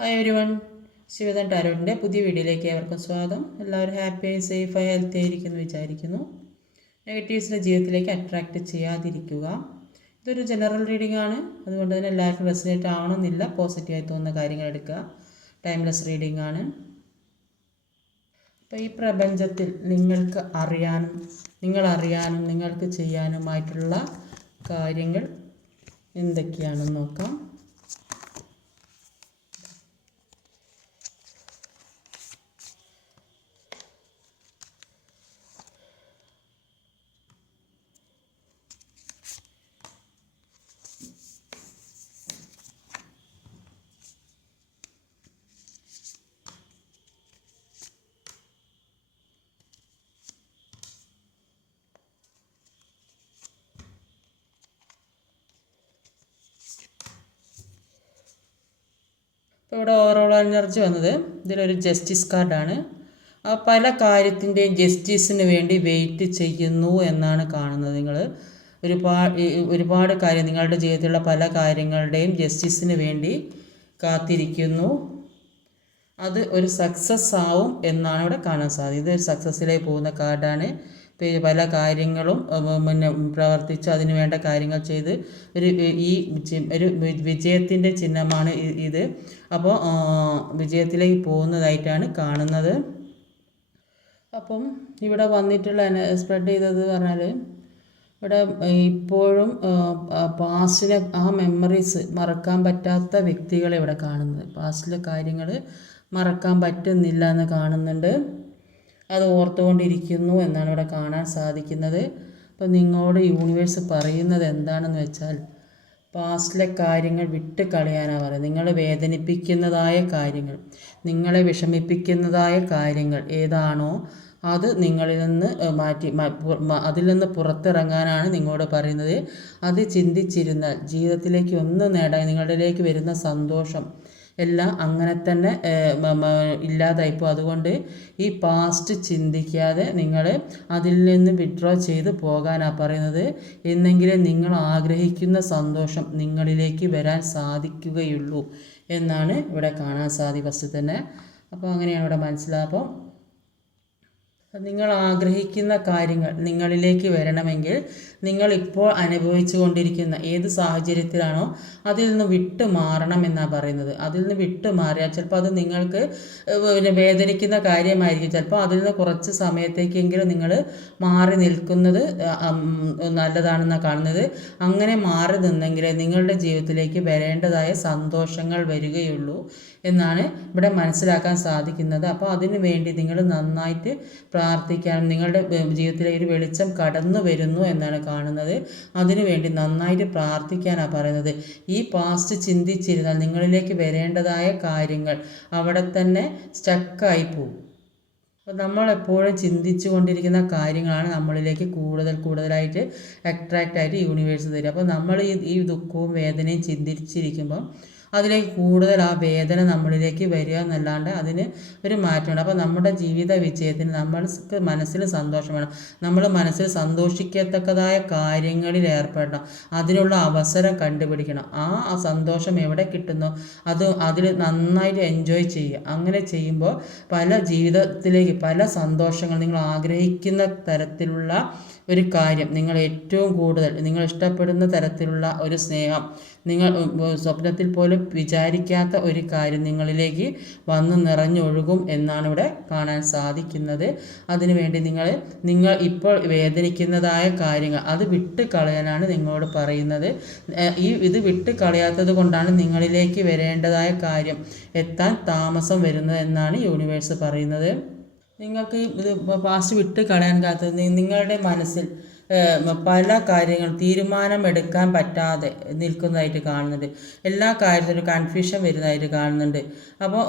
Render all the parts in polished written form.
Hi every one, Shivadan ടാരോട്ടിൻ്റെ പുതിയ വീഡിയോയിലേക്ക് ഏവർക്കും സ്വാഗതം. എല്ലാവരും ഹാപ്പിയായി സേഫായി ഹെൽത്തി ആയിരിക്കുമെന്ന് വിചാരിക്കുന്നു. നെഗറ്റീവ്സിൻ്റെ ജീവിതത്തിലേക്ക് അട്രാക്റ്റ് ചെയ്യാതിരിക്കുക. ഇതൊരു ജനറൽ റീഡിംഗ് ആണ്, അതുകൊണ്ട് തന്നെ എല്ലാവർക്കും റെസിനേറ്റ് ആവണമെന്നില്ല. പോസിറ്റീവായി തോന്നുന്ന കാര്യങ്ങൾ എടുക്കുക. ടൈംലെസ് റീഡിംഗ് ആണ്. അപ്പോൾ ഈ പ്രപഞ്ചത്തിൽ നിങ്ങൾക്ക് അറിയാനും നിങ്ങൾക്ക് ചെയ്യാനുമായിട്ടുള്ള കാര്യങ്ങൾ എന്തൊക്കെയാണെന്ന് നോക്കാം. ഇപ്പോൾ ഇവിടെ ഓവറോൾ എനർജി വന്നത് ഇതിലൊരു ജസ്റ്റിസ് കാർഡാണ്. പല കാര്യത്തിൻ്റെയും ജസ്റ്റിസിന് വേണ്ടി വെയിറ്റ് ചെയ്യുന്നു എന്നാണ് കാണുന്നത്. നിങ്ങൾ ഒരുപാട് കാര്യം നിങ്ങളുടെ ജീവിതത്തിലുള്ള പല കാര്യങ്ങളുടെയും ജസ്റ്റിസിന് വേണ്ടി കാത്തിരിക്കുന്നു. അത് ഒരു സക്സസ് ആവും എന്നാണ് ഇവിടെ കാണാൻ സാധിക്കുന്നത്. ഇതൊരു സക്സസ്സിലേക്ക് പോകുന്ന കാർഡാണ്. പല കാര്യങ്ങളും പ്രവർത്തിച്ച് അതിന് വേണ്ട കാര്യങ്ങൾ ചെയ്ത് ഒരു വിജയത്തിൻ്റെ ചിഹ്നമാണ് ഇത്. അപ്പോൾ വിജയത്തിലേക്ക് പോകുന്നതായിട്ടാണ് കാണുന്നത്. അപ്പം ഇവിടെ വന്നിട്ടുള്ള സ്പ്രെഡ് ചെയ്തത് പറഞ്ഞാൽ ഇവിടെ ഇപ്പോഴും പാസ്റ്റിലെ ആ മെമ്മറീസ് മറക്കാൻ പറ്റാത്ത വ്യക്തികളെ ഇവിടെ കാണുന്നത്. പാസ്റ്റിലെ കാര്യങ്ങൾ മറക്കാൻ പറ്റുന്നില്ല എന്ന് കാണുന്നുണ്ട്. അത് ഓർത്തുകൊണ്ടിരിക്കുന്നു എന്നാണ് ഇവിടെ കാണാൻ സാധിക്കുന്നത്. അപ്പോൾ നിങ്ങളോട് യൂണിവേഴ്സ് പറയുന്നത് എന്താണെന്ന് വെച്ചാൽ പാസ്റ്റിലെ കാര്യങ്ങൾ വിട്ട് കളയാനാണ് പറയുന്നത്. നിങ്ങളെ വേദനിപ്പിക്കുന്നതായ കാര്യങ്ങൾ, നിങ്ങളെ വിഷമിപ്പിക്കുന്നതായ കാര്യങ്ങൾ ഏതാണോ അത് നിങ്ങളിൽ നിന്ന് അതിൽ നിന്ന് പുറത്തിറങ്ങാനാണ് നിങ്ങളോട് പറയുന്നത്. അത് ചിന്തിച്ചിരുന്നാൽ ജീവിതത്തിലേക്ക് ഒന്ന് നേടാൻ നിങ്ങളിലേക്ക് വരുന്ന സന്തോഷം എല്ലാം അങ്ങനെ തന്നെ ഇല്ലാതായിപ്പോൾ. അതുകൊണ്ട് ഈ പാസ്റ്റ് ചിന്തിക്കാതെ നിങ്ങൾ അതിൽ നിന്ന് വിഡ്രോ ചെയ്ത് പോകാനാണ് പറയുന്നത്. എന്നെങ്കിലേ നിങ്ങൾ ആഗ്രഹിക്കുന്ന സന്തോഷം നിങ്ങളിലേക്ക് വരാൻ സാധിക്കുകയുള്ളൂ എന്നാണ് ഇവിടെ കാണാൻ ഫസ്റ്റ് തന്നെ. അപ്പോൾ അങ്ങനെയാണ് ഇവിടെ മനസ്സിലാകുമ്പോൾ നിങ്ങൾ ആഗ്രഹിക്കുന്ന കാര്യങ്ങൾ നിങ്ങളിലേക്ക് വരണമെങ്കിൽ നിങ്ങളിപ്പോൾ അനുഭവിച്ചു കൊണ്ടിരിക്കുന്ന ഏത് സാഹചര്യത്തിലാണോ അതിൽ നിന്ന് വിട്ടു മാറണം എന്നാണ് പറയുന്നത്. അതിൽ നിന്ന് വിട്ടു മാറിയാൽ ചിലപ്പോൾ അത് നിങ്ങൾക്ക് വേദനിക്കുന്ന കാര്യമായിരിക്കും. ചിലപ്പോൾ അതിൽ നിന്ന് കുറച്ച് സമയത്തേക്കെങ്കിലും നിങ്ങൾ മാറി നിൽക്കുന്നത് നല്ലതാണെന്നാണ് കാണുന്നത്. അങ്ങനെ മാറി നിന്നെങ്കിലേ നിങ്ങളുടെ ജീവിതത്തിലേക്ക് വരേണ്ടതായ സന്തോഷങ്ങൾ വരികയുള്ളൂ എന്നാണ് ഇവിടെ മനസ്സിലാക്കാൻ സാധിക്കുന്നത്. അപ്പോൾ അതിനു വേണ്ടി നിങ്ങൾ നന്നായിട്ട് പ്രാർത്ഥിക്കാനും നിങ്ങളുടെ ജീവിതത്തിലേക്ക് ഒരു വെളിച്ചം കടന്നു വരുന്നു എന്നാണ് കാണുന്നത്. അതിനുവേണ്ടി നന്നായിട്ട് പ്രാർത്ഥിക്കാനാണ് പറയുന്നത്. ഈ പാസ്റ്റ് ചിന്തിച്ചിരുന്നാൽ നിങ്ങളിലേക്ക് വരേണ്ടതായ കാര്യങ്ങൾ അവിടെ തന്നെ സ്റ്റക്കായി പോകും. അപ്പോൾ നമ്മളെപ്പോഴും ചിന്തിച്ചു കൊണ്ടിരിക്കുന്ന കാര്യങ്ങളാണ് നമ്മളിലേക്ക് കൂടുതലായിട്ട് അട്രാക്റ്റ് ആയിട്ട് യൂണിവേഴ്സ് തരിക. അപ്പോൾ നമ്മൾ ഈ ദുഃഖവും വേദനയും ചിന്തിച്ചിരിക്കുമ്പം അതിലേക്ക് കൂടുതൽ ആ വേദന നമ്മളിലേക്ക് വരിക എന്നല്ലാണ്ട് അതിന് ഒരു മാറ്റമുണ്ട്. അപ്പോൾ നമ്മുടെ ജീവിത വിജയത്തിന് നമ്മൾക്ക് മനസ്സിൽ സന്തോഷം വേണം. നമ്മൾ മനസ്സിൽ സന്തോഷിക്കത്തക്കതായ കാര്യങ്ങളിൽ ഏർപ്പെടണം. അതിനുള്ള അവസരം കണ്ടുപിടിക്കണം. ആ സന്തോഷം എവിടെ കിട്ടുന്നോ അതിൽ നന്നായിട്ട് എൻജോയ് ചെയ്യുക. അങ്ങനെ ചെയ്യുമ്പോൾ ജീവിതത്തിലേക്ക് പല സന്തോഷങ്ങൾ നിങ്ങൾ ആഗ്രഹിക്കുന്ന തരത്തിലുള്ള ഒരു കാര്യം, നിങ്ങൾ ഏറ്റവും കൂടുതൽ നിങ്ങൾ ഇഷ്ടപ്പെടുന്ന തരത്തിലുള്ള ഒരു സ്നേഹം, നിങ്ങൾ സ്വപ്നത്തിൽ പോലും വിചാരിക്കാത്ത ഒരു കാര്യം നിങ്ങളിലേക്ക് വന്ന് നിറഞ്ഞൊഴുകും എന്നാണ് ഇവിടെ കാണാൻ സാധിക്കുന്നത്. അതിനുവേണ്ടി നിങ്ങൾ ഇപ്പോൾ വേദനിക്കുന്നതായ കാര്യങ്ങൾ അത് വിട്ട് കളയാനാണ് നിങ്ങളോട് പറയുന്നത്. ഇത് വിട്ട് കളയാത്തത് കൊണ്ടാണ് നിങ്ങളിലേക്ക് വരേണ്ടതായ കാര്യം എത്താൻ താമസം വരുന്നത് എന്നാണ് യൂണിവേഴ്സ് പറയുന്നത്. നിങ്ങൾക്ക് ഇത് പാസ്റ്റ് വിട്ട് കളയാൻ നിങ്ങളുടെ മനസ്സിൽ പല കാര്യങ്ങൾ തീരുമാനമെടുക്കാൻ പറ്റാതെ നിൽക്കുന്നതായിട്ട് കാണുന്നുണ്ട്. എല്ലാ കാര്യത്തിലും കൺഫ്യൂഷൻ വരുന്നതായിട്ട് കാണുന്നുണ്ട്. അപ്പോൾ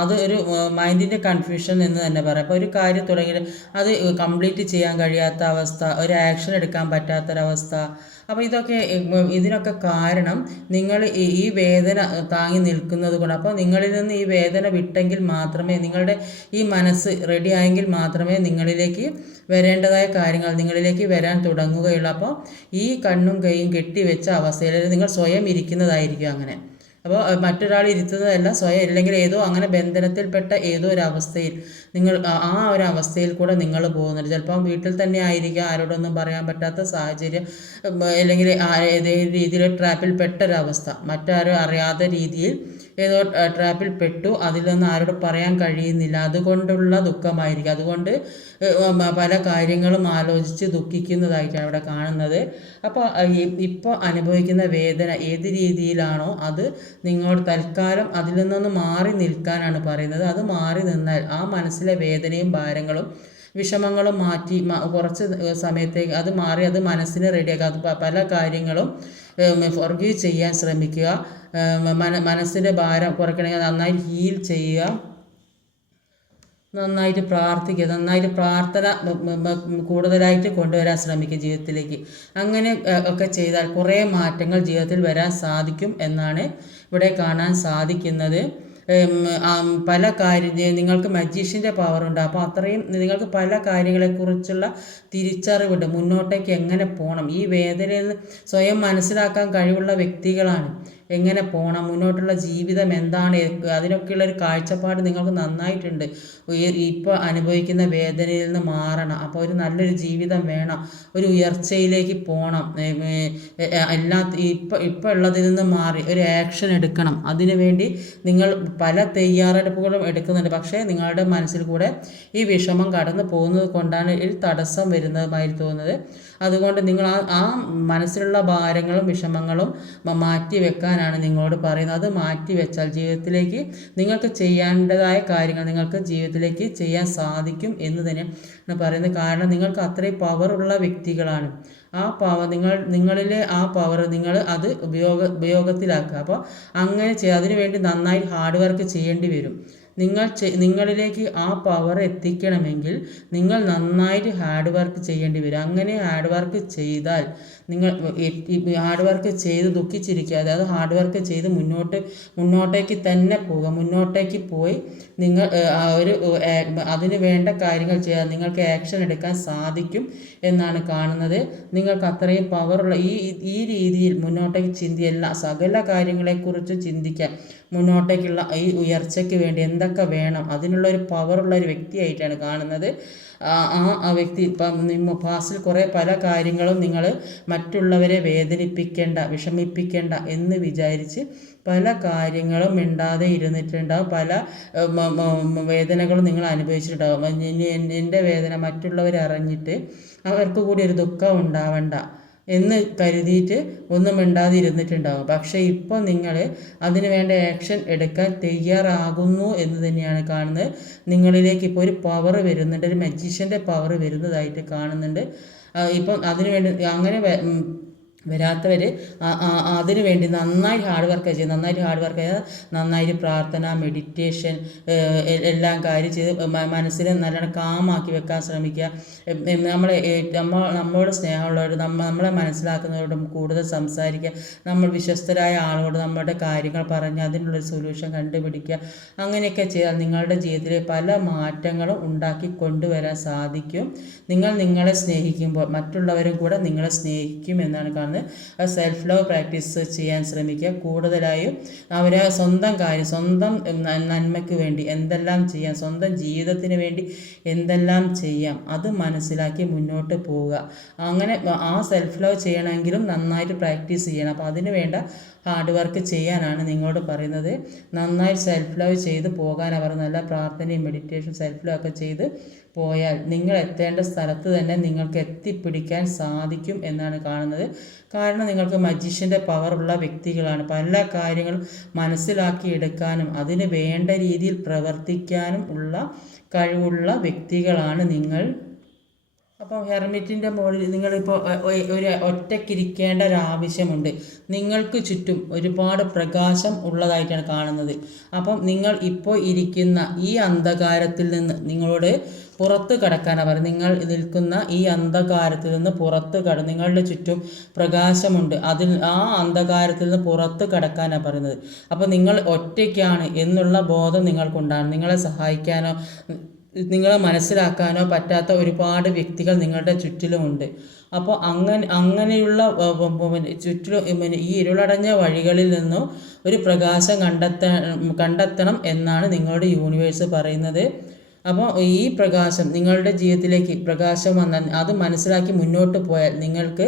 അത് ഒരു മൈൻഡിൻ്റെ കൺഫ്യൂഷൻ എന്ന് തന്നെ പറയാം. അപ്പോൾ ഒരു കാര്യം തുടങ്ങിയിട്ട് അത് കംപ്ലീറ്റ് ചെയ്യാൻ കഴിയാത്ത അവസ്ഥ, ഒരു ആക്ഷൻ എടുക്കാൻ പറ്റാത്തൊരവസ്ഥ. അപ്പോൾ ഇതിനൊക്കെ കാരണം നിങ്ങൾ ഈ വേദന താങ്ങി നിൽക്കുന്നത് കൊണ്ട്. അപ്പോൾ നിങ്ങളിൽ നിന്ന് ഈ വേദന വിട്ടെങ്കിൽ മാത്രമേ നിങ്ങളുടെ ഈ മനസ്സ് റെഡി ആയെങ്കിൽ മാത്രമേ നിങ്ങളിലേക്ക് വരേണ്ടതായ കാര്യങ്ങൾ നിങ്ങളിലേക്ക് വരാൻ തുടങ്ങുകയുള്ളൂ. അപ്പോൾ ഈ കണ്ണും കൈയും കെട്ടിവെച്ച അവസ്ഥയിൽ നിങ്ങൾ സ്വയം ഇരിക്കുന്നതായിരിക്കും. അങ്ങനെ അപ്പോൾ മറ്റൊരാൾ ഇരുത്തുന്നതല്ല, സ്വയം അല്ലെങ്കിൽ ഏതോ അങ്ങനെ ബന്ധനത്തിൽപ്പെട്ട ഏതോ ഒരു അവസ്ഥയിൽ നിങ്ങൾ ആ ഒരു അവസ്ഥയിൽ കൂടെ നിങ്ങൾ പോകുന്നുണ്ട്. ചിലപ്പം വീട്ടിൽ തന്നെ ആയിരിക്കാം, ആരോടൊന്നും പറയാൻ പറ്റാത്ത സാഹചര്യം, അല്ലെങ്കിൽ ഏതെങ്കിലും രീതിയിൽ ട്രാപ്പിൽ പെട്ടൊരവസ്ഥ, മറ്റാരും അറിയാത്ത രീതിയിൽ ഏതോ ട്രാപ്പിൽ പെട്ടു, അതിൽ നിന്ന് ആരോട് പറയാൻ കഴിയുന്നില്ല, അതുകൊണ്ടുള്ള ദുഃഖമായിരിക്കും. അതുകൊണ്ട് പല കാര്യങ്ങളും ആലോചിച്ച് ദുഃഖിക്കുന്നതായിട്ടാണ് ഇവിടെ കാണുന്നത്. അപ്പോൾ ഇപ്പോൾ അനുഭവിക്കുന്ന വേദന ഏത് രീതിയിലാണോ അത് നിങ്ങൾ തൽക്കാലം അതിൽ നിന്നൊന്ന് മാറി നിൽക്കാനാണ് പറയുന്നത്. അത് മാറി നിന്നാൽ ആ മനസ്സിലെ വേദനയും ഭാരങ്ങളും വിഷമങ്ങളും മാറ്റി കുറച്ച് സമയത്തേക്ക് അത് മാറി അത് മനസ്സിനെ റെഡിയാക്കുക. അത് പല കാര്യങ്ങളും ഫോർഗീവ് ചെയ്യാൻ ശ്രമിക്കുക. മനസ്സിൻ്റെ ഭാരം കുറയ്ക്കണമെങ്കിൽ നന്നായി ഹീൽ ചെയ്യുക, നന്നായിട്ട് പ്രാർത്ഥിക്കുക, നന്നായിട്ട് പ്രാർത്ഥന കൂടുതലായിട്ട് കൊണ്ടുവരാൻ ശ്രമിക്കുക ജീവിതത്തിലേക്ക്. അങ്ങനെ ഒക്കെ ചെയ്താൽ കുറേ മാറ്റങ്ങൾ ജീവിതത്തിൽ വരാൻ സാധിക്കും എന്നാണ് ഇവിടെ കാണാൻ സാധിക്കുന്നത്. പല നിങ്ങൾക്ക് മജീഷ്യൻ്റെ പവറുണ്ട്. അപ്പോൾ അത്രയും നിങ്ങൾക്ക് പല കാര്യങ്ങളെക്കുറിച്ചുള്ള തിരിച്ചറിവുണ്ട്. മുന്നോട്ടേക്ക് എങ്ങനെ പോകണം, ഈ വേദനയിൽ സ്വയം മനസ്സിലാക്കാൻ കഴിവുള്ള വ്യക്തികളാണ്. എങ്ങനെ പോകണം, മുന്നോട്ടുള്ള ജീവിതം എന്താണ്, അതിനൊക്കെയുള്ളൊരു കാഴ്ചപ്പാട് നിങ്ങൾക്ക് നന്നായിട്ടുണ്ട്. ഇപ്പോൾ അനുഭവിക്കുന്ന വേദനയിൽ നിന്ന് മാറണം, അപ്പോൾ ഒരു നല്ലൊരു ജീവിതം വേണം, ഒരു ഉയർച്ചയിലേക്ക് പോകണം, ഇപ്പോൾ ഉള്ളതിൽ നിന്ന് മാറി ഒരു ആക്ഷൻ എടുക്കണം. അതിനുവേണ്ടി നിങ്ങൾ പല തയ്യാറെടുപ്പുകളും എടുക്കുന്നുണ്ട്. പക്ഷേ നിങ്ങളുടെ മനസ്സിൽ കൂടെ ഈ വിഷമം കടന്നു പോകുന്നത് കൊണ്ടാണ് ഒരു തടസ്സം വരുന്നതുമായി തോന്നുന്നത്. അതുകൊണ്ട് നിങ്ങൾ ആ മനസ്സിലുള്ള ഭാരങ്ങളും വിഷമങ്ങളും മാറ്റി വെക്കാനാണ് നിങ്ങളോട് പറയുന്നത്. അത് മാറ്റി വെച്ചാൽ ജീവിതത്തിലേക്ക് നിങ്ങൾക്ക് ചെയ്യേണ്ടതായ കാര്യങ്ങൾ നിങ്ങൾക്ക് ജീവിതത്തിലേക്ക് ചെയ്യാൻ സാധിക്കും എന്ന് തന്നെയാണ് പറയുന്നത്. കാരണം നിങ്ങൾക്ക് അത്രയും പവറുള്ള വ്യക്തികളാണ്. ആ പവർ നിങ്ങളിലെ ആ പവർ നിങ്ങൾ അത് ഉപയോഗത്തിലാക്കുക. അപ്പോൾ അങ്ങനെ അതിനുവേണ്ടി നന്നായി ഹാർഡ് വർക്ക് ചെയ്യേണ്ടി വരും. നിങ്ങളിലേക്ക് ആ പവർ എത്തിക്കണമെങ്കിൽ നിങ്ങൾ നന്നായിട്ട് ഹാർഡ് വർക്ക് ചെയ്യേണ്ടി വരും. അങ്ങനെ ഹാർഡ് വർക്ക് ചെയ്താൽ നിങ്ങൾ ഹാർഡ് വർക്ക് ചെയ്ത് ദുഃഖിച്ചിരിക്കുക, അതായത് ഹാർഡ് വർക്ക് ചെയ്ത് മുന്നോട്ടേക്ക് തന്നെ പോവുക. മുന്നോട്ടേക്ക് പോയി നിങ്ങൾ അതിന് വേണ്ട കാര്യങ്ങൾ ചെയ്യാൻ നിങ്ങൾക്ക് ആക്ഷൻ എടുക്കാൻ സാധിക്കും എന്നാണ് കാണുന്നത്. നിങ്ങൾക്ക് അത്രയും പവറുള്ള ഈ രീതിയിൽ മുന്നോട്ടേക്ക് സകല കാര്യങ്ങളെക്കുറിച്ച് ചിന്തിക്കാൻ, മുന്നോട്ടേക്കുള്ള ഈ ഉയർച്ചയ്ക്ക് വേണ്ടി എന്തൊക്കെ വേണം അതിനുള്ള ഒരു പവറുള്ള ഒരു വ്യക്തിയായിട്ടാണ് കാണുന്നത്. ആ വ്യക്തി ഇപ്പം പാസ്റ്റിൽ കുറേ പല കാര്യങ്ങളും നിങ്ങൾ മറ്റുള്ളവരെ വേദനിപ്പിക്കേണ്ട, വിഷമിപ്പിക്കേണ്ട എന്ന് വിചാരിച്ച് പല കാര്യങ്ങളും മിണ്ടാതെ ഇരുന്നിട്ടുണ്ടാവും. പല വേദനകളും നിങ്ങൾ അനുഭവിച്ചിട്ടുണ്ടാവും. എൻ്റെ വേദന മറ്റുള്ളവർ അറിഞ്ഞിട്ട് അവർക്ക് കൂടി ഒരു ദുഃഖം ഉണ്ടാവണ്ട എന്ന് കരുതിയിട്ട് ഒന്നും മിണ്ടാതെ ഇരുന്നിട്ടുണ്ടാവും. പക്ഷേ ഇപ്പോൾ നിങ്ങൾ അതിന് വേണ്ട ആക്ഷൻ എടുക്കാൻ തയ്യാറാകുന്നു എന്ന് തന്നെയാണ് കാണുന്നത്. നിങ്ങളിലേക്ക് ഇപ്പോൾ ഒരു പവർ വരുന്നുണ്ട്, ഒരു മജീഷ്യൻ്റെ പവർ വരുന്നതായിട്ട് കാണുന്നുണ്ട്. ഇപ്പം അതിന് വേണ്ടി അങ്ങനെ വരാത്തവർ അതിനു വേണ്ടി നന്നായി ഹാർഡ് വർക്ക് ചെയ്ത് നന്നായിട്ട് പ്രാർത്ഥന, മെഡിറ്റേഷൻ എല്ലാം കാര്യം ചെയ്ത് മനസ്സിനെ നല്ലോണം കാമാക്കി വെക്കാൻ ശ്രമിക്കുക. നമ്മളോട് സ്നേഹമുള്ളവരോട് നമ്മളെ മനസ്സിലാക്കുന്നവരോടും കൂടുതൽ സംസാരിക്കുക. നമ്മൾ വിശ്വസ്തരായ ആളോട് നമ്മുടെ കാര്യങ്ങൾ പറഞ്ഞ് അതിനുള്ളൊരു സൊല്യൂഷൻ കണ്ടുപിടിക്കുക. അങ്ങനെയൊക്കെ ചെയ്താൽ നിങ്ങളുടെ ജീവിതത്തിലെ പല മാറ്റങ്ങളും ഉണ്ടാക്കി കൊണ്ടുവരാൻ സാധിക്കും. നിങ്ങളെ സ്നേഹിക്കുമ്പോൾ മറ്റുള്ളവരും കൂടെ നിങ്ങളെ സ്നേഹിക്കും എന്നാണ് കാണുന്നത്. സെൽഫ് ലവ് പ്രാക്ടീസ് ചെയ്യാൻ ശ്രമിക്കുക. കൂടുതലായും അവരെ സ്വന്തം നന്മയ്ക്ക് വേണ്ടി എന്തെല്ലാം ചെയ്യാം, സ്വന്തം ജീവിതത്തിന് വേണ്ടി എന്തെല്ലാം ചെയ്യാം അത് മനസ്സിലാക്കി മുന്നോട്ട് പോവുക. അങ്ങനെ ആ സെൽഫ് ലവ് ചെയ്യണമെങ്കിലും നന്നായിട്ട് പ്രാക്ടീസ് ചെയ്യണം. അപ്പോൾ അതിന് വേണ്ട ഹാർഡ് വർക്ക് ചെയ്യാനാണ് നിങ്ങളോട് പറയുന്നത്. നന്നായി സെൽഫ് ലവ് ചെയ്ത് പോകാൻ അവർ നല്ല പ്രാർത്ഥനയും മെഡിറ്റേഷൻ സെൽഫ് ലവ് ഒക്കെ ചെയ്ത് പോയാൽ നിങ്ങൾ എത്തേണ്ട സ്ഥലത്ത് തന്നെ നിങ്ങൾക്ക് എത്തിപ്പിടിക്കാൻ സാധിക്കും എന്നാണ് കാണുന്നത്. കാരണം നിങ്ങൾക്ക് മജീഷ്യൻ്റെ പവറുള്ള വ്യക്തികളാണ്. പല കാര്യങ്ങളും മനസ്സിലാക്കിയെടുക്കാനും അതിന് വേണ്ട രീതിയിൽ പ്രവർത്തിക്കാനും ഉള്ള കഴിവുള്ള വ്യക്തികളാണ് നിങ്ങൾ. അപ്പം ഹെർമിറ്റിൻ്റെ മുകളിൽ നിങ്ങളിപ്പോൾ ഒരു ഒറ്റയ്ക്കിരിക്കേണ്ട ഒരാവശ്യമുണ്ട്. നിങ്ങൾക്ക് ചുറ്റും ഒരുപാട് പ്രകാശം ഉള്ളതായിട്ടാണ് കാണുന്നത്. അപ്പം നിങ്ങൾ ഇപ്പോൾ ഇരിക്കുന്ന ഈ അന്ധകാരത്തിൽ നിന്ന് നിങ്ങളോട് പുറത്ത് കടക്കാനാണ് പറയുന്നത്. നിങ്ങൾ നിൽക്കുന്ന ഈ അന്ധകാരത്തിൽ നിന്ന് നിങ്ങളുടെ ചുറ്റും പ്രകാശമുണ്ട്, ആ അന്ധകാരത്തിൽ നിന്ന് പുറത്ത് കടക്കാനാണ് പറയുന്നത്. അപ്പോൾ നിങ്ങൾ ഒറ്റയ്ക്കാണ് എന്നുള്ള ബോധം നിങ്ങൾക്കുണ്ടാണ്. നിങ്ങളെ സഹായിക്കാനോ നിങ്ങളെ മനസ്സിലാക്കാനോ പറ്റാത്ത ഒരുപാട് വ്യക്തികൾ നിങ്ങളുടെ ചുറ്റിലുമുണ്ട്. അപ്പോൾ അങ്ങനെയുള്ള ചുറ്റിലും ഈ ഇരുളടഞ്ഞ വഴികളിൽ നിന്നും ഒരു പ്രകാശം കണ്ടെത്തണം എന്നാണ് നിങ്ങളുടെ യൂണിവേഴ്സ് പറയുന്നത്. അപ്പോൾ ഈ പ്രകാശം നിങ്ങളുടെ ജീവിതത്തിലേക്ക് പ്രകാശം വന്നാൽ അത് മനസ്സിലാക്കി മുന്നോട്ട് പോയാൽ നിങ്ങൾക്ക്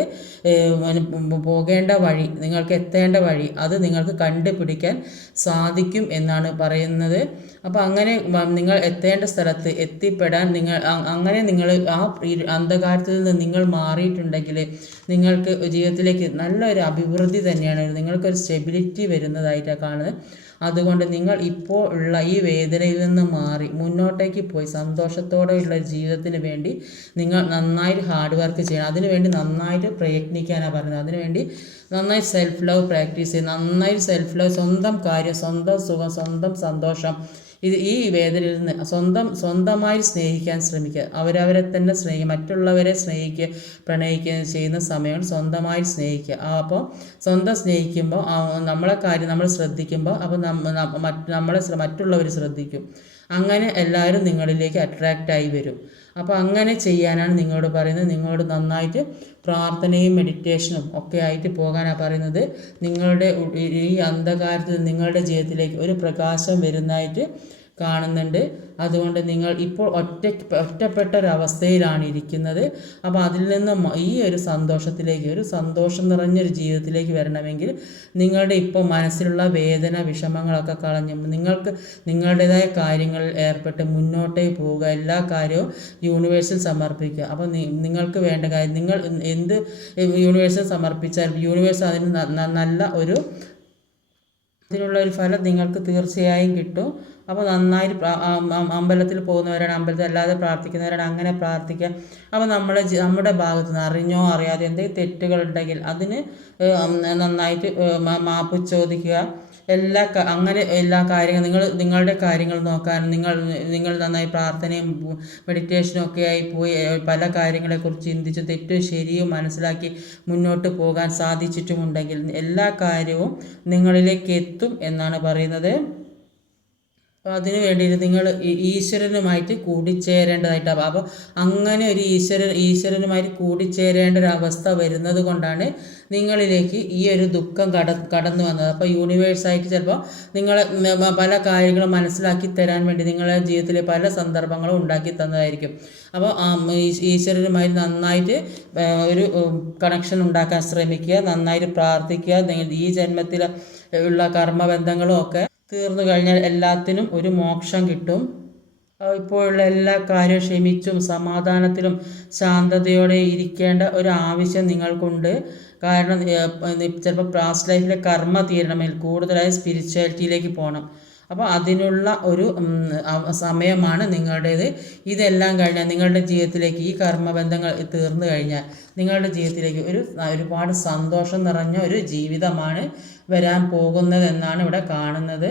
പോകേണ്ട വഴി, നിങ്ങൾക്ക് എത്തേണ്ട വഴി അത് നിങ്ങൾക്ക് കണ്ടുപിടിക്കാൻ സാധിക്കും എന്നാണ് പറയുന്നത്. അപ്പോൾ അങ്ങനെ നിങ്ങൾ എത്തേണ്ട സ്ഥലത്ത് എത്തിപ്പെടാൻ നിങ്ങൾ ആ അന്ധകാരത്തിൽ നിന്ന് നിങ്ങൾ മാറിയിട്ടുണ്ടെങ്കിൽ നിങ്ങൾക്ക് ജീവിതത്തിലേക്ക് നല്ലൊരു അഭിവൃദ്ധി തന്നെയാണ്, നിങ്ങൾക്കൊരു സ്റ്റെബിലിറ്റി വരുന്നതായിട്ടാണ് കാണുന്നത്. അതുകൊണ്ട് നിങ്ങൾ ഇപ്പോൾ ഉള്ള ഈ വേദനയിൽ നിന്ന് മാറി മുന്നോട്ടേക്ക് പോയി സന്തോഷത്തോടെയുള്ള ജീവിതത്തിന് വേണ്ടി നിങ്ങൾ നന്നായിട്ട് ഹാർഡ് വർക്ക് ചെയ്യണം. അതിനുവേണ്ടി നന്നായിട്ട് പ്രയത്നിക്കാനാണ് പറയുന്നത്. അതിനുവേണ്ടി നന്നായി സെൽഫ് ലവ് പ്രാക്ടീസ് ചെയ്ത് നന്നായി സെൽഫ് ലവ്, സ്വന്തം കാര്യം, സ്വന്തം സുഖം, സ്വന്തം സന്തോഷം, ഈ വേദനയിൽ നിന്ന് സ്വന്തമായി സ്നേഹിക്കാൻ ശ്രമിക്കുക. അവരവരെ തന്നെ മറ്റുള്ളവരെ പ്രണയിക്കുക ചെയ്യുന്ന സമയം സ്വന്തമായി സ്നേഹിക്കുക. അപ്പോൾ സ്വന്തം സ്നേഹിക്കുമ്പോൾ നമ്മളെ കാര്യം നമ്മൾ ശ്രദ്ധിക്കുമ്പോൾ അപ്പോൾ മറ്റുള്ളവർ ശ്രദ്ധിക്കും. അങ്ങനെ എല്ലാവരും നിങ്ങളിലേക്ക് അട്രാക്റ്റായി വരും. അപ്പോൾ അങ്ങനെ ചെയ്യാനാണ് നിങ്ങളോട് പറയുന്നത്. നിങ്ങളോട് നന്നായിട്ട് പ്രാർത്ഥനയും മെഡിറ്റേഷനും ഒക്കെ ആയിട്ട് പോകാനാണ് പറയുന്നത്. നിങ്ങളുടെ ഈ അന്ധകാരത്തിൽ നിങ്ങളുടെ ജീവിതത്തിലേക്ക് ഒരു പ്രകാശം വരുന്നതായിട്ട് കാണുന്നുണ്ട്. അതുകൊണ്ട് നിങ്ങൾ ഇപ്പോൾ ഒറ്റപ്പെട്ട ഒരവസ്ഥയിലാണ് ഇരിക്കുന്നത്. അപ്പോൾ അതിൽ നിന്ന് ഈ ഒരു സന്തോഷത്തിലേക്ക്, ഒരു സന്തോഷം നിറഞ്ഞൊരു ജീവിതത്തിലേക്ക് വരണമെങ്കിൽ നിങ്ങളുടെ ഇപ്പോൾ മനസ്സിലുള്ള വേദന വിഷമങ്ങളൊക്കെ കളഞ്ഞ് നിങ്ങൾക്ക് നിങ്ങളുടേതായ കാര്യങ്ങളിൽ ഏർപ്പെട്ട് മുന്നോട്ടേക്ക് പോവുക. എല്ലാ കാര്യവും യൂണിവേഴ്സിൽ സമർപ്പിക്കുക. അപ്പോൾ നിങ്ങൾക്ക് വേണ്ട കാര്യം നിങ്ങൾ എന്ത് യൂണിവേഴ്സിൽ സമർപ്പിച്ചാൽ യൂണിവേഴ്സ് അതിന് നല്ല അതിനുള്ള ഒരു ഫലം നിങ്ങൾക്ക് തീർച്ചയായും കിട്ടും. അപ്പോൾ നന്നായി അമ്പലത്തിൽ പോകുന്നവരാണ്, അമ്പലത്തിൽ അല്ലാതെ പ്രാർത്ഥിക്കുന്നവരാണ്, അങ്ങനെ പ്രാർത്ഥിക്കുക. അപ്പോൾ നമ്മുടെ ഭാഗത്ത് നിന്ന് അറിഞ്ഞോ അറിയാതെ എന്തെങ്കിലും തെറ്റുകളുണ്ടെങ്കിൽ അതിന് നന്നായിട്ട് മാപ്പ് ചോദിക്കുക. അങ്ങനെ എല്ലാ കാര്യങ്ങളും നിങ്ങളുടെ കാര്യങ്ങൾ നോക്കാൻ നിങ്ങൾ നന്നായി പ്രാർത്ഥനയും മെഡിറ്റേഷനും ഒക്കെ ആയി പോയി പല കാര്യങ്ങളെക്കുറിച്ച് ചിന്തിച്ച് തെറ്റും ശരിയും മനസ്സിലാക്കി മുന്നോട്ട് പോകാൻ സാധിച്ചിട്ടുമുണ്ടെങ്കിൽ എല്ലാ കാര്യവും നിങ്ങളിലേക്ക് എത്തും എന്നാണ് പറയുന്നത്. അപ്പോൾ അതിനു വേണ്ടിയിട്ട് നിങ്ങൾ ഈശ്വരനുമായിട്ട് കൂടിച്ചേരേണ്ടതായിട്ടാണ്. അപ്പോൾ അങ്ങനെ ഒരു ഈശ്വരനുമായിട്ട് കൂടിച്ചേരേണ്ട ഒരു അവസ്ഥ വരുന്നത് കൊണ്ടാണ് നിങ്ങളിലേക്ക് ഈ ഒരു ദുഃഖം കടന്നു വന്നത്. അപ്പോൾ യൂണിവേഴ്സായിട്ട് ചിലപ്പോൾ നിങ്ങളെ പല കാര്യങ്ങളും മനസ്സിലാക്കി തരാൻ വേണ്ടി നിങ്ങളുടെ ജീവിതത്തിൽ പല സന്ദർഭങ്ങളും ഉണ്ടാക്കി തന്നതായിരിക്കും. അപ്പോൾ ഈശ്വരനുമായി നന്നായിട്ട് ഒരു കണക്ഷൻ ഉണ്ടാക്കാൻ ശ്രമിക്കുക, നന്നായിട്ട് പ്രാർത്ഥിക്കുക. ഈ ജന്മത്തിൽ ഉള്ള കർമ്മബന്ധങ്ങളും ഒക്കെ തീർന്നു കഴിഞ്ഞാൽ എല്ലാത്തിനും ഒരു മോക്ഷം കിട്ടും. ഇപ്പോഴുള്ള എല്ലാ കാര്യവും ക്ഷമിച്ചും സമാധാനത്തിലും ശാന്തതയോടെ ഇരിക്കേണ്ട ഒരു ആവശ്യം നിങ്ങൾക്കുണ്ട്. കാരണം ചിലപ്പോൾ പാസ്റ്റ് ലൈഫിലെ കർമ്മ തീരണമെങ്കിൽ കൂടുതലായി സ്പിരിച്വാലിറ്റിയിലേക്ക് പോകണം. അപ്പോൾ അതിനുള്ള ഒരു സമയമാണ് നിങ്ങളുടേത്. ഇതെല്ലാം കഴിഞ്ഞാൽ നിങ്ങളുടെ ജീവിതത്തിലേക്ക് ഈ കർമ്മബന്ധങ്ങൾ തീർന്നു കഴിഞ്ഞാൽ നിങ്ങളുടെ ജീവിതത്തിലേക്ക് ഒരുപാട് സന്തോഷം നിറഞ്ഞ ഒരു ജീവിതമാണ് വരാൻ പോകുന്നതെന്നാണ് ഇവിടെ കാണുന്നത്.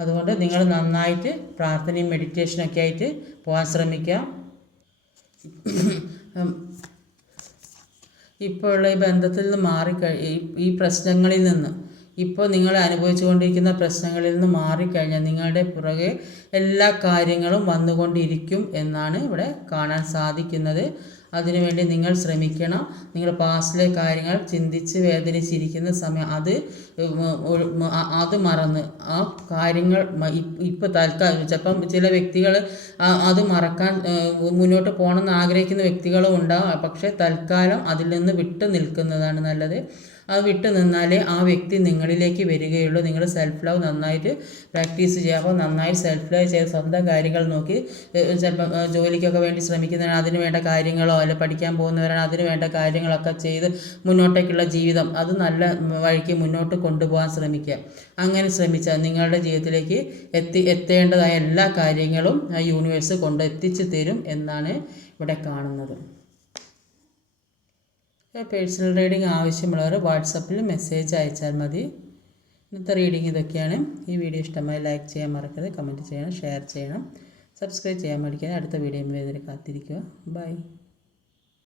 അതുകൊണ്ട് നിങ്ങൾ നന്നായിട്ട് പ്രാർത്ഥനയും മെഡിറ്റേഷനൊക്കെ ആയിട്ട് പോകാൻ ശ്രമിക്കാം. ഇപ്പോഴുള്ള ഈ ബന്ധത്തിൽ നിന്ന് ഈ പ്രശ്നങ്ങളിൽ നിന്ന് ഇപ്പോൾ നിങ്ങൾ അനുഭവിച്ചു കൊണ്ടിരിക്കുന്ന പ്രശ്നങ്ങളിൽ നിന്ന് മാറിക്കഴിഞ്ഞാൽ നിങ്ങളുടെ പുറകെ എല്ലാ കാര്യങ്ങളും വന്നുകൊണ്ടിരിക്കും എന്നാണ് ഇവിടെ കാണാൻ സാധിക്കുന്നത്. അതിനുവേണ്ടി നിങ്ങൾ ശ്രമിക്കണം. നിങ്ങൾ പാസ്റ്റിലെ കാര്യങ്ങൾ ചിന്തിച്ച് വേദനിച്ചിരിക്കുന്ന സമയം അത് മറന്ന് ആ കാര്യങ്ങൾ ഇപ്പോൾ തൽക്കാലം ചിലപ്പം ചില വ്യക്തികൾ അത് മറക്കാൻ മുന്നോട്ട് പോകണമെന്ന് ആഗ്രഹിക്കുന്ന വ്യക്തികളും ഉണ്ടാകും. പക്ഷേ തൽക്കാലം അതിൽ നിന്ന് വിട്ടു നിൽക്കുന്നതാണ് നല്ലത്. അത് വിട്ടു നിന്നാലേ ആ വ്യക്തി നിങ്ങളിലേക്ക് വരികയുള്ളൂ. നിങ്ങൾ സെൽഫ് ലവ് നന്നായിട്ട് പ്രാക്ടീസ് ചെയ്യുക. അപ്പോൾ നന്നായി സെൽഫ് ലവ് ചെയ്ത് സ്വന്തം കാര്യങ്ങൾ നോക്കി ചിലപ്പോൾ ജോലിക്കൊക്കെ വേണ്ടി ശ്രമിക്കുന്നവരാണ്, അതിന് വേണ്ട കാര്യങ്ങളോ അല്ല പഠിക്കാൻ പോകുന്നവരാണ്, അതിന് വേണ്ട കാര്യങ്ങളൊക്കെ ചെയ്ത് മുന്നോട്ടേക്കുള്ള ജീവിതം അത് നല്ല വഴിക്ക് മുന്നോട്ട് കൊണ്ടുപോകാൻ ശ്രമിക്കുക. അങ്ങനെ ശ്രമിച്ചാൽ നിങ്ങളുടെ ജീവിതത്തിലേക്ക് എത്തേണ്ടതായ എല്ലാ കാര്യങ്ങളും ആ യൂണിവേഴ്സ് എത്തിച്ചു തരും എന്നാണ് ഇവിടെ കാണുന്നത്. പേഴ്സണൽ റീഡിംഗ് ആവശ്യമുള്ളവർ വാട്സപ്പിൽ മെസ്സേജ് അയച്ചാൽ മതി. ഇന്നത്തെ റീഡിംഗ് ഇതൊക്കെയാണ്. ഈ വീഡിയോ ഇഷ്ടമായി ലൈക്ക് ചെയ്യാൻ മറക്കരുത്, കമൻറ്റ് ചെയ്യണം, ഷെയർ ചെയ്യണം, സബ്സ്ക്രൈബ് ചെയ്യാൻ മടിക്കാതെ അടുത്ത വീഡിയോ കാത്തിരിക്കുക. ബൈ.